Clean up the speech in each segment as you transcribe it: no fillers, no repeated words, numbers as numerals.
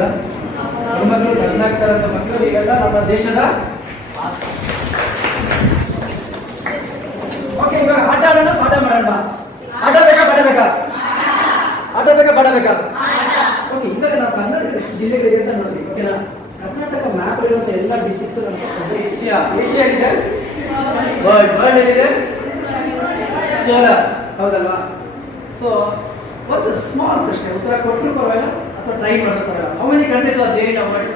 ಹೌದಾ? ಹೆಣ್ಮಕ್ಳು ಗಂಡಾಗ್ತಾರಂತ ಮಕ್ಕಳು ಈಗೆಲ್ಲ ನಮ್ಮ ದೇಶದ. ಓಕೆ, ಇವಾಗ ಆಟ ಆಡೋಣ, ಪಾಠ ಮಾಡೋಣ. ಆಟ ಬೇಕಾ ಪಾಠ ಬೇಕಾ? ಆಟ ಬೇಕಾ ಪಾಠ ಬೇಕಾ? ಓಕೆ, ಇವಾಗ ನಾವು ಕರ್ನಾಟಕ ಎಷ್ಟು ಜಿಲ್ಲೆಗಳಿದೆ ಅಂತ ನೋಡ್ತೀವಿ. ಓಕೆನಾ? ಕರ್ನಾಟಕ ಮ್ಯಾಪ್ ಇರುವಂತ ಎಲ್ಲ ಡಿಸ್ಟ್ರಿಕ್ಸ್ ಏಷ್ಯಾ ಇದೆ. ವರ್ಲ್ಡ್ ಏನಿದೆ? ಸೋಲಾರ್. ಹೌದಲ್ವಾ? ಸೊ ಒಂದು ಸ್ಮಾಲ್ ಪ್ರಶ್ನೆ, ಉತ್ತರ ಕೊಟ್ಟರು ಪರವಾಗಿಲ್ಲ ಅಥವಾ ಟ್ರೈ ಮಾಡೋದು ಪರವಾಗಿಲ್ಲ. How many countries are there in our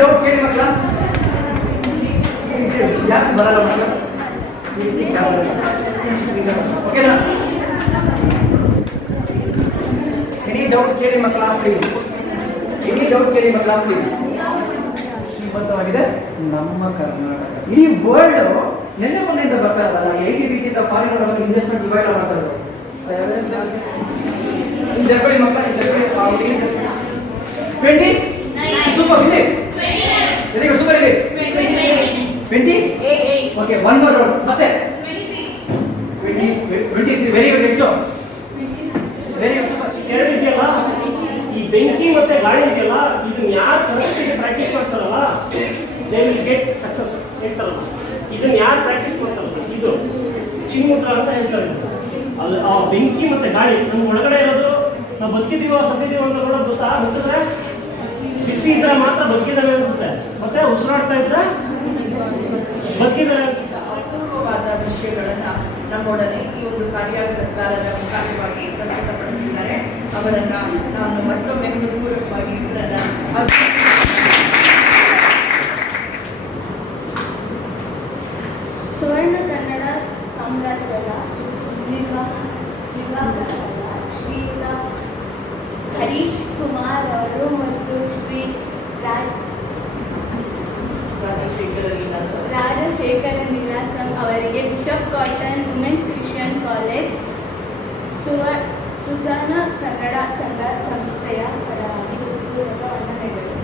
doubt ಕೇಳಿ ಮಕ್ಕಳ. ಯಾಕೆ ಬರಲ್ಲ ಮಕ್ಕಳು? ಓಕೆನಾ? ಎನಿ ಡೌಟ್ ಕೇಳಿ ಮಕ್ಕಳ ಪ್ಲೀಸ್. ಎನಿ ಡೌಟ್ ಕೇಳಿ ಮಕ್ಕಳ ಪ್ಲೀಸ್. ಶ್ರೀಮಂತವಾಗಿದೆ ನಮ್ಮ ಕರ್ನಾಟಕ. ಇಡೀ ವರ್ಲ್ಡ್ ನೆನ್ನೆ ಮೊನ್ನೆಯಿಂದ ಬರ್ತಾ ಇರಲ್ಲ. 80 ರೀತಿಯಿಂದ ಫಾರಿನ್ ಒಳಗೆ ಇನ್ವೆಸ್ಟ್ಮೆಂಟ್ ಡಿವೈಡ್ ಮಾಡ್ತಾ ಇರೋದು. ಮಕ್ಕಳ 20 ಸೂಪರ್ ಇದೆ. ಸರಿ, ಸೂಪರ್ ಇದೆ. 20 ಓಕೆ, ಒನ್ ಮೋರ್ ರೌಂಡ್. ಮತ್ತೆ 23 ವೆರಿ ಗುಡ್. ಎಷ್ಟು? Very good. ಎರಡು ಇದೆಯಲ್ಲ, ಈ ಬೆಂಕಿ ಮತ್ತೆ ಗಾಳಿ ಇದೆಯಲ್ಲ, ಇದನ್ನ ಯಾರು ಕರೆಕ್ಟಾಗಿ ಪ್ರಾಕ್ಟೀಸ್ ಮಾಡ್ತಾರಲ್ಲ ದೇ ವಿಲ್ ಗೆಟ್ ಸಕ್ಸಸ್ ಹೇಳ್ತಾರಲ್ಲ. ಇದನ್ನ ಯಾರು ಪ್ರಾಕ್ಟೀಸ್ ಮಾಡ್ತಾರಲ್ಲ ಇದು ಚಿಮ್ಮುದ್ರ ಅಂತ ಹೇಳ್ತಾರೆ. ಅಲ್ಲಿ ಆ ಬೆಂಕಿ ಮತ್ತೆ ಗಾಳಿ ನಮ್ಮ ಒಳಗಡೆ ಇರೋದು, ನಾವು ಬದುಕಿದೀವೋ ಸತ್ತಿದೀವೋ ಅಂತ ಕೂಡ ಗೊತ್ತಾ? ಗೊತ್ತಿದ್ರೆ ಬಿಸಿ ಇದ್ರೆ ಮಾತ್ರ ಬದುಕಿದಾವೆ ಅನ್ಸುತ್ತೆ, ಮತ್ತೆ ಉಸಿರಾಡ್ತಾ ಇದ್ರೆ ಬದುಕಿದಾವೆ ಅನ್ಸುತ್ತೆ. ಅಪೂರ್ವವಾದ ವಿಷಯಗಳನ್ನ ನಮ್ಮೊಡನೆ ಈ ಒಂದು ಕಾರ್ಯಾಗಾರದ ಮುಖಾಂತರವಾಗಿ ಪ್ರಸ್ತುತಪಡಿಸಿದ್ದಾರೆ. ಅವರನ್ನ ನಾನು ಮತ್ತೊಮ್ಮೆ ಹೃತ್ಪೂರ್ವಕವಾಗಿ ಇವರನ್ನ ಸುವರ್ಣ ಕನ್ನಡ ಸಾಮ್ರಾಜ್ಯದ ನಿರ್ವಾಹಕರಾದ ಶ್ರೀಯುತ ಹರೀಶ್ ಕುಮಾರ್ ಅವರು ಮತ್ತು ಶ್ರೀ ರಾಜಶೇಖರ ನಿವಾಸಂ ಅವರಿಗೆ Bishop Cotton Women's Christian College Sujana Kannada Sangha ಸಂಸ್ಥೆಯ ಪರವಾಗಿ ಹೃತ್ಪೂರ್ವಕ ವಂದನೆಗಳು.